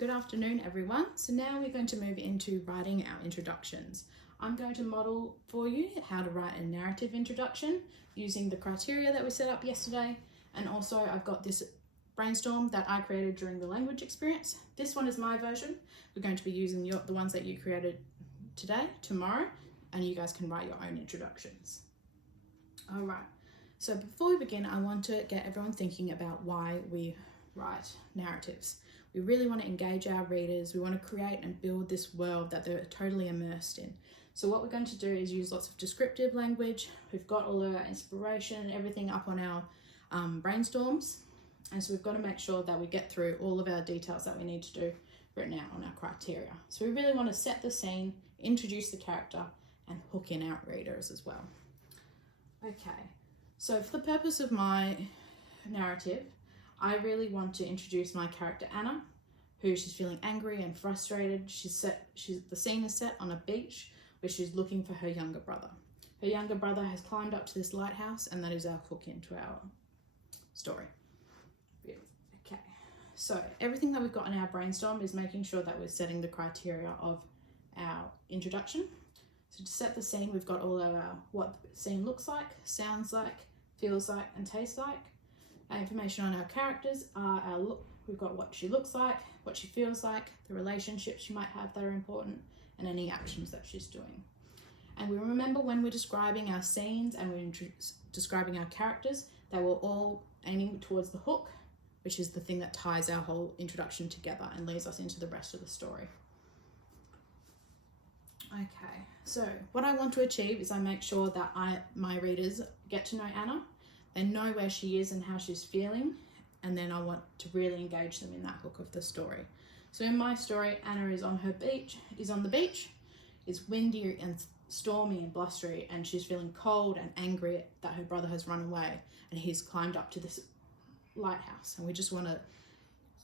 Good afternoon, everyone. So now we're going to move into writing our introductions. I'm going to model for you how to write a narrative introduction using the criteria that we set up yesterday. And also I've got this brainstorm that I created during the language experience. This one is my version. We're going to be using the ones that you created today, tomorrow, and you guys can write your own introductions. All right. So before we begin, I want to get everyone thinking about why we write narratives. We really want to engage our readers. We want to create and build this world that they're totally immersed in. So what we're going to do is use lots of descriptive language. We've got all of our inspiration and everything up on our brainstorms. And so we've got to make sure that we get through all of our details that we need to do written out on our criteria. So we really want to set the scene, introduce the character, and hook in our readers as well. Okay, so for the purpose of my narrative, I really want to introduce my character Anna, who she's feeling angry and frustrated. The scene is set on a beach where she's looking for her younger brother. Her younger brother has climbed up to this lighthouse, and that is our hook into our story. Okay, so everything that we've got in our brainstorm is making sure that we're setting the criteria of our introduction. So to set the scene, we've got all of our what the scene looks like, sounds like, feels like, and tastes like. Our information on our characters are our look. We've got what she looks like, what she feels like, the relationships she might have that are important, and any actions that she's doing. And we remember when we're describing our scenes and we're describing our characters, that we're all aiming towards the hook, which is the thing that ties our whole introduction together and leads us into the rest of the story. Okay, so what I want to achieve is I make sure that my readers get to know Anna. They know where she is and how she's feeling, and then I want to really engage them in that hook of the story. So in my story, Anna is on the beach. It's windy and stormy and blustery, and she's feeling cold and angry that her brother has run away and he's climbed up to this lighthouse, and we just want to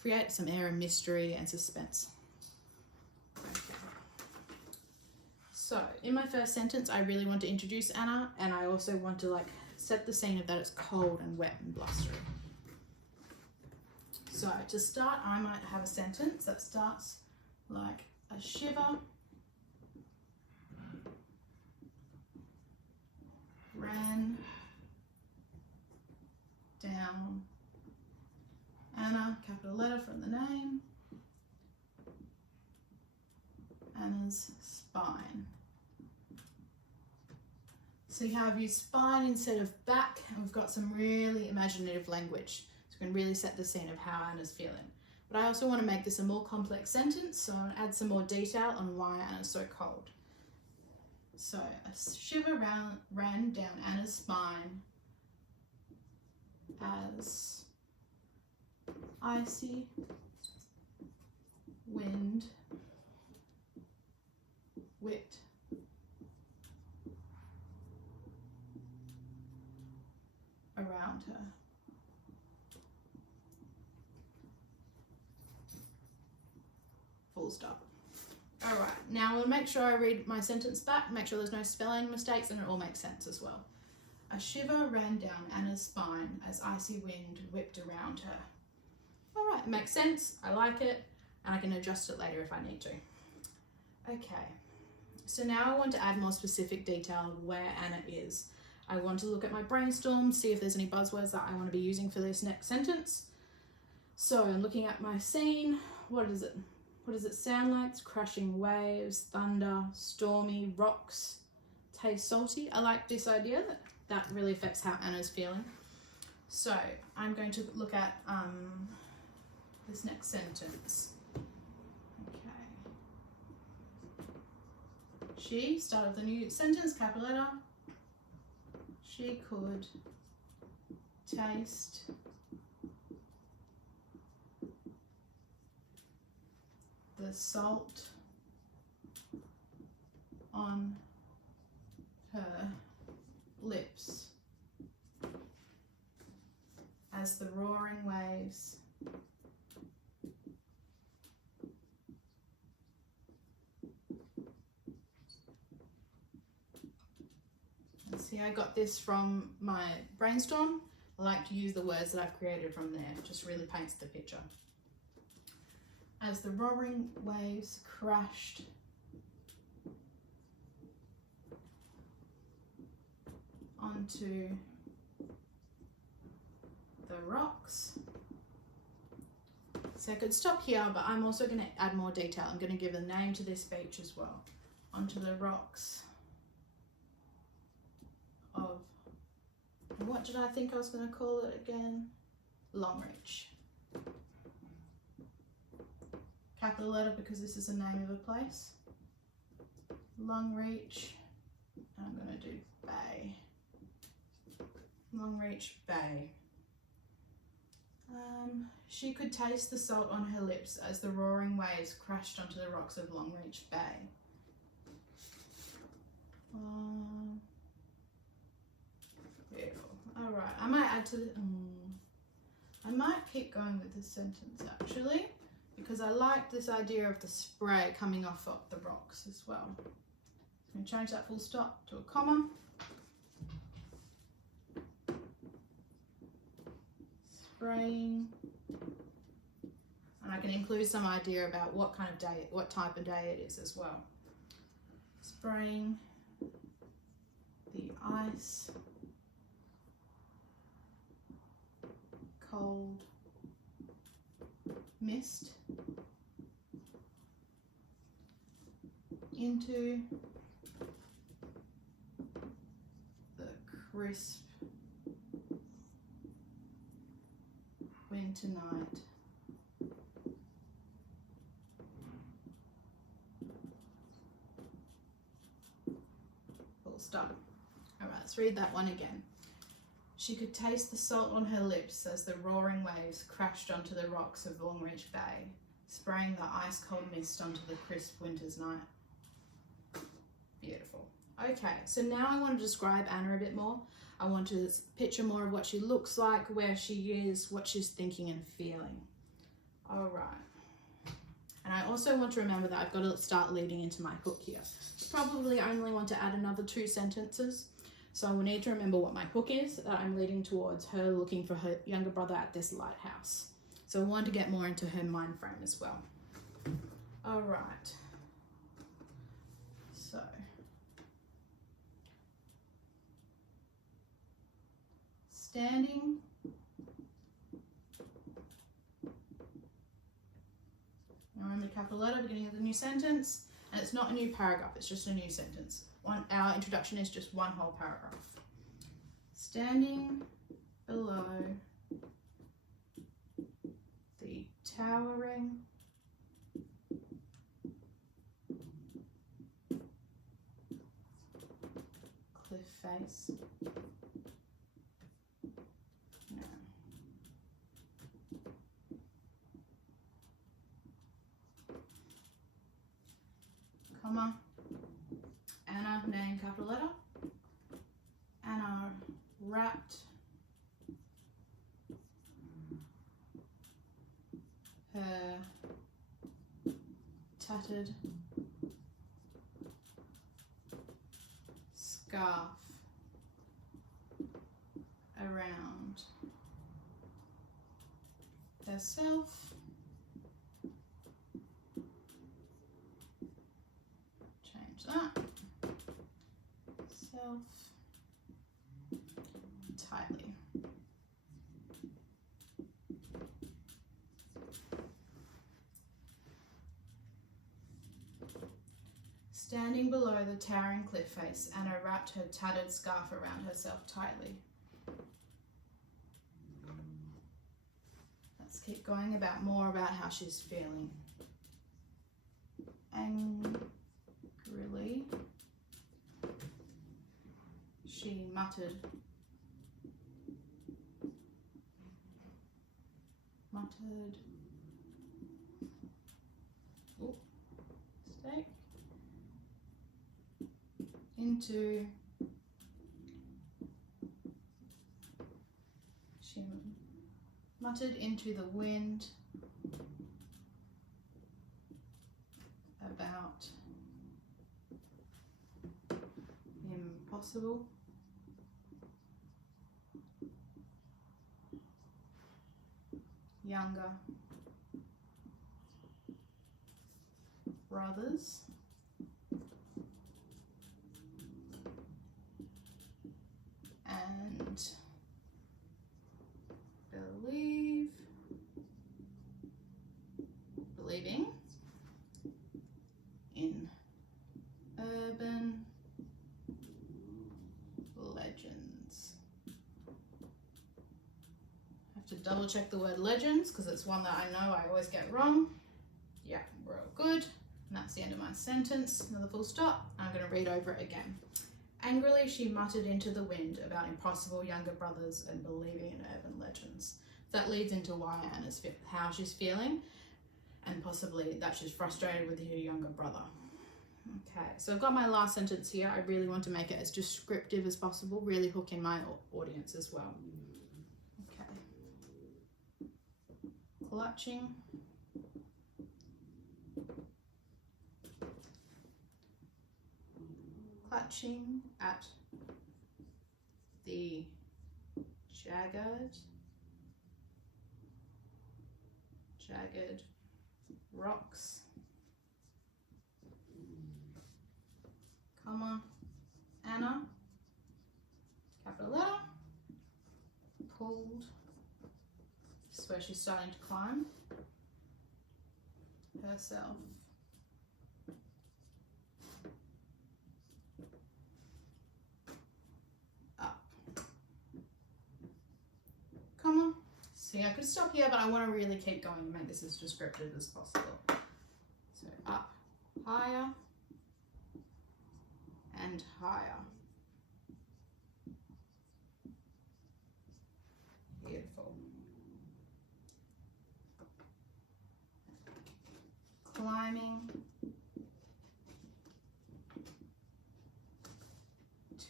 create some air of mystery and suspense. Okay. So in my first sentence, I really want to introduce Anna, and I also want to set the scene of that it's cold and wet and blustery. So to start, I might have a sentence that starts like a shiver ran down Anna, capital letter from the name, Anna's spine. See how I've used spine instead of back, and we've got some really imaginative language. So we can really set the scene of how Anna's feeling. But I also want to make this a more complex sentence, so I'll add some more detail on why Anna's so cold. So a shiver ran down Anna's spine as icy wind whipped around her. Full stop. All right, now I'll make sure I read my sentence back, make sure there's no spelling mistakes, and it all makes sense as well. A shiver ran down Anna's spine as icy wind whipped around her. All right, it makes sense, I like it, and I can adjust it later if I need to. Okay, so now I want to add more specific detail of where Anna is. I want to look at my brainstorm, see if there's any buzzwords that I want to be using for this next sentence. So I'm looking at my scene. What does it sound like? It's crashing waves, thunder, stormy, rocks, taste salty. I like this idea that really affects how Anna's feeling. So I'm going to look at this next sentence. Okay. She, start of the new sentence, capital letter. She could taste the salt on her lips as the roaring waves see, I got this from my brainstorm. I like to use the words that I've created from there. It just really paints the picture. as the roaring waves crashed onto the rocks. So I could stop here, but I'm also going to add more detail. I'm going to give a name to this beach as well. Onto the rocks of, what did I think I was going to call it again? Longreach. Capital letter because this is the name of a place. Longreach. And I'm going to do Bay. Longreach Bay. She could taste the salt on her lips as the roaring waves crashed onto the rocks of Longreach Bay. Beautiful. All right, I might add to the. I might keep going with this sentence actually, because I like this idea of the spray coming off of the rocks as well. I'm going to change that full stop to a comma. Spraying. And I can include some idea about what kind of day, what type of day it is as well. Spraying the ice, cold mist into the crisp winter night. Full stop. All right, let's read that one again. She could taste the salt on her lips as the roaring waves crashed onto the rocks of Longreach Bay, spraying the ice-cold mist onto the crisp winter's night. Beautiful. Okay, so now I want to describe Anna a bit more. I want to picture more of what she looks like, where she is, what she's thinking and feeling. All right. And I also want to remember that I've got to start leading into my hook here. Probably only want to add another 2 sentences. So I will need to remember what my hook is, that I'm leading towards her looking for her younger brother at this lighthouse. So I want to get more into her mind frame as well. All right. So. Standing. Now remember the capital letter, beginning of the new sentence. And it's not a new paragraph, it's just a new sentence. Our introduction is just one whole paragraph. Standing below the towering cliff face. Comma. Anna, name, capital letter. Anna wrapped her tattered scarf around herself. Change that. Self tightly. Standing below the towering cliff face, Anna wrapped her tattered scarf around herself tightly. Let's keep going more about how she's feeling. Angrily, she muttered. Oh, mistake. She muttered into the wind about impossible. Younger brothers and believing in urban legends. I have to double check the word legends because it's one that I know I always get wrong. Yeah, we're all good. And that's the end of my sentence. Another full stop. I'm going to read over it again. Angrily, she muttered into the wind about impossible younger brothers and believing in urban legends. That leads into why Anna's how she's feeling, and possibly that she's frustrated with her younger brother. Okay, so I've got my last sentence here. I really want to make it as descriptive as possible, really hook in my audience as well. Okay. Clutching at the jagged rocks, comma, Anna, capital letter, pulled, this is where she's starting to climb herself up, comma. See, I could stop here, but I want to really keep going and make this as descriptive as possible. So up, higher, and higher. Beautiful. Climbing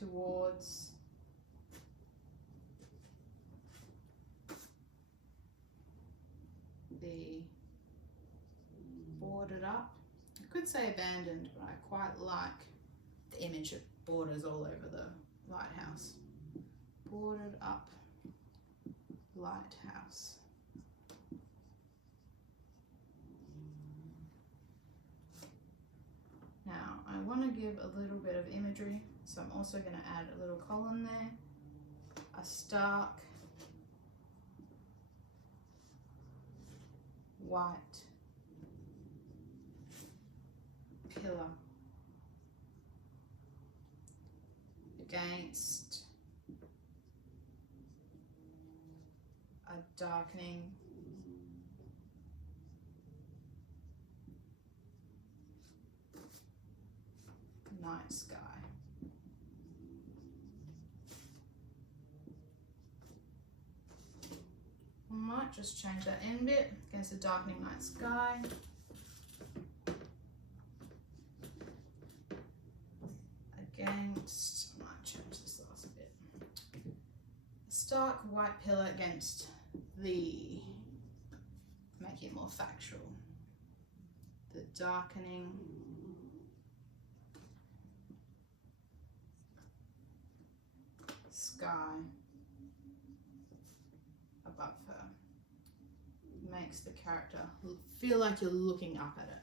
towards the boarded up. I could say abandoned, but I quite like the image of borders all over the lighthouse. Boarded up lighthouse. Now I want to give a little bit of imagery, so I'm also going to add a little column there. A stark white pillar against a darkening night sky. I might just change that end bit against a darkening night sky. Against, I might change this last bit. A stark white pillar against the, make it more factual, the darkening sky above her. Makes the character feel like you're looking up at it.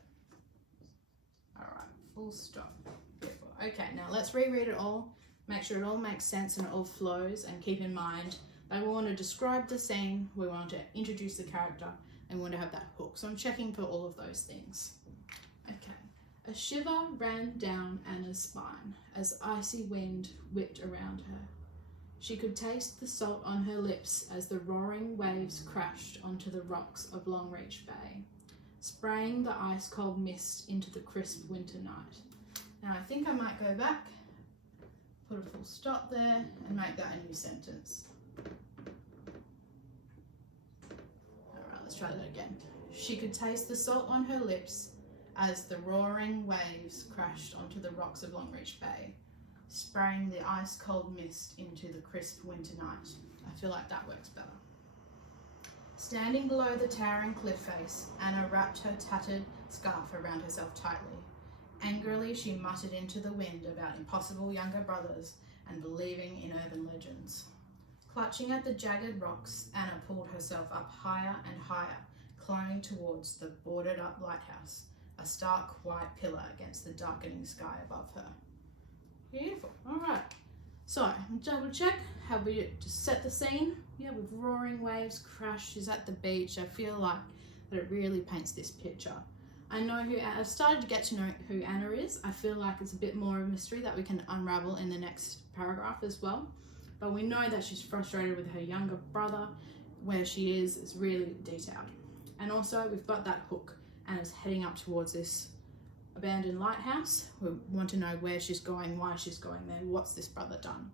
All right, full stop. Beautiful. Okay, now let's reread it all, make sure it all makes sense and it all flows, and keep in mind that we want to describe the scene, we want to introduce the character, and we want to have that hook. So I'm checking for all of those things. Okay. A shiver ran down Anna's spine as icy wind whipped around her. She could taste the salt on her lips as the roaring waves crashed onto the rocks of Longreach Bay, spraying the ice-cold mist into the crisp winter night. Now I think I might go back, put a full stop there, and make that a new sentence. Alright, let's try that again. She could taste the salt on her lips as the roaring waves crashed onto the rocks of Longreach Bay, spraying the ice-cold mist into the crisp winter night. I feel like that works better. Standing below the towering cliff face, Anna wrapped her tattered scarf around herself tightly. Angrily, she muttered into the wind about impossible younger brothers and believing in urban legends. Clutching at the jagged rocks, Anna pulled herself up higher and higher, climbing towards the boarded-up lighthouse, a stark white pillar against the darkening sky above her. Beautiful. All right. So double check. Have we just set the scene? Yeah, with roaring waves crash. She's at the beach. I feel like that it really paints this picture. I know I've started to get to know who Anna is. I feel like it's a bit more of a mystery that we can unravel in the next paragraph as well. But we know that she's frustrated with her younger brother. Where she is really detailed. And also we've got that hook. Anna's heading up towards this abandoned lighthouse. We want to know where she's going, why she's going there, what's this brother done.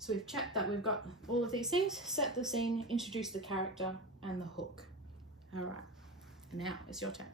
So we've checked that we've got all of these things, set the scene, introduced the character and the hook. All right, now it's your turn.